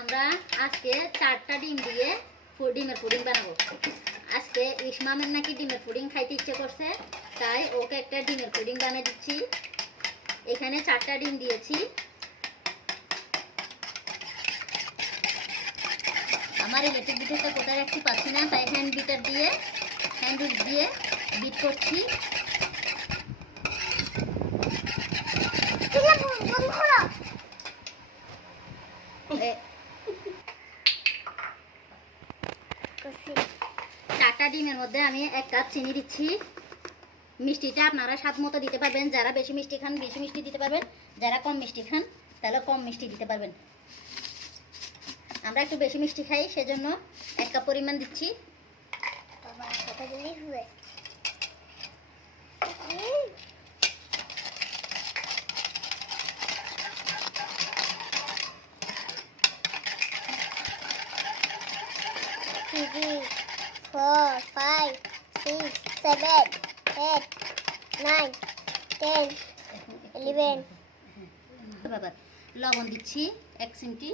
আমরা আজকে 4টা ডিম দিয়ে ডিমের পুডিং বানাবো। আজকে ইসমামের নাকি ডিমের পুডিং খাইতে ইচ্ছে করছে, তাই ওকে একটা ডিমের পুডিং বানিয়ে দিচ্ছি। এখানে 4টা ডিম দিয়েছি। আমার ইলেকট্রিক বিটারটা কোথায় রাখতে পারছি না, তাই হ্যান্ড হুইল দিয়ে বিট করছি। চারটা ডিমের মধ্যে আমি 1 কাপ চিনি দিচ্ছি। মিষ্টিটা আপনারা স্বাদ মতো দিতে পারবেন। যারা বেশি মিষ্টি খান বেশি মিষ্টি দিতে পারবেন, যারা কম মিষ্টি খান তাহলে কম মিষ্টি দিতে পারবেন। আমরা একটু বেশি মিষ্টি খাই, সেজন্য 1 কাপ পরিমাণ দিচ্ছি। Three, 4, 5, 6, 7, 8, 9, 10, 11. বাবা লবণ দিচ্ছি 1 চিমটি।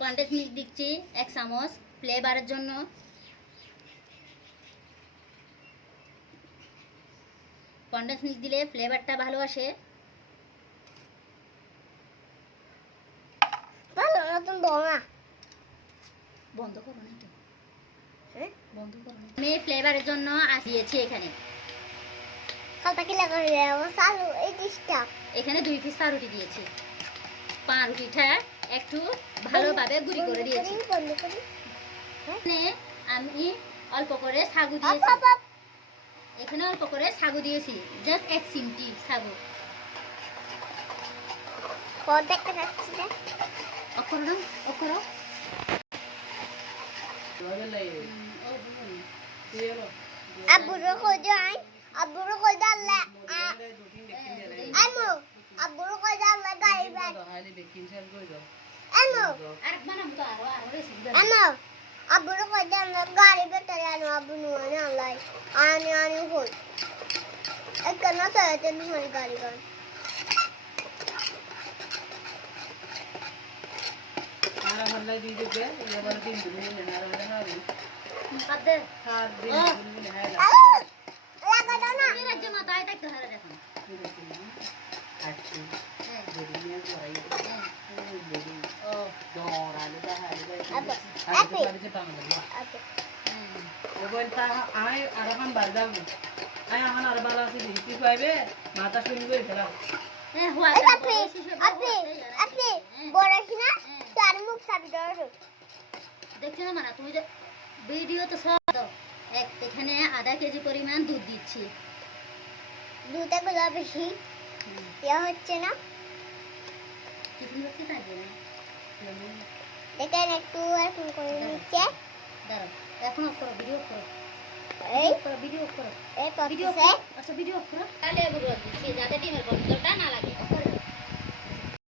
কনডেন্স মিল্ক দিচ্ছি 1 চামচ ফ্লেভারের জন্য। কনডেন্স মিল্ক দিলে ফ্লেভারটা ভালো আসে। বন্ধ করো না তো, বন্ধ করো না। আমি ফ্লেভারের জন্য দিয়েছি এখানে এখানে 2 পিস পাউরুটি দিয়েছি। পাউরুটিটা একটু ভালোভাবে গুঁড়ি করে দিয়েছি। এখানে আমি অল্প করে সাগু দিয়েছি। এখানে অল্প করে সাগু দিয়েছি, জাস্ট 1 চিমটি সাগু। অক্ষর Aburo kodan, aburo kodan la. Amo, aburo kodan la gaiban. Amo, amo, aburo kodan la gaiban tayano abunu ana lai. Ani hol. Ekana sayate ni hol gaiban. Ara hallai di de ye bar din dulu ne ara wala na ri Ada. har din dulu ne hala Laga dona. Ini raja mata ay tak dhara dekho. achi bodi ne korai bodi dora le da hali Apa? da Apa? pare je pangala Apa? o bolta ay arahan bardam ay ahan arbala si ki paibe mata শুনি কই ফেলা Hua Apni, bora hina, চার মুখ সাবি ধরো। দেখছো না মানা, তুমি যে ভিডিও তো সব এখানে আধা কেজি পরিমাণ দুধ দিচ্ছি। দুধটা গুলো বেশি ইয়া হচ্ছে না, টিফিন বক্সে থাকবে না। দেখেন একটু এরকম করে নিচ্ছে। দাঁড়াও, এখন অফ করো, ভিডিও করো, এই ভিডিও করো, এই ভিডিও করতেছে। করো। আচ্ছা ভিডিও করো। তাহলে এগুলো দিচ্ছি যাতে ডিমের গন্ধটা না লাগে।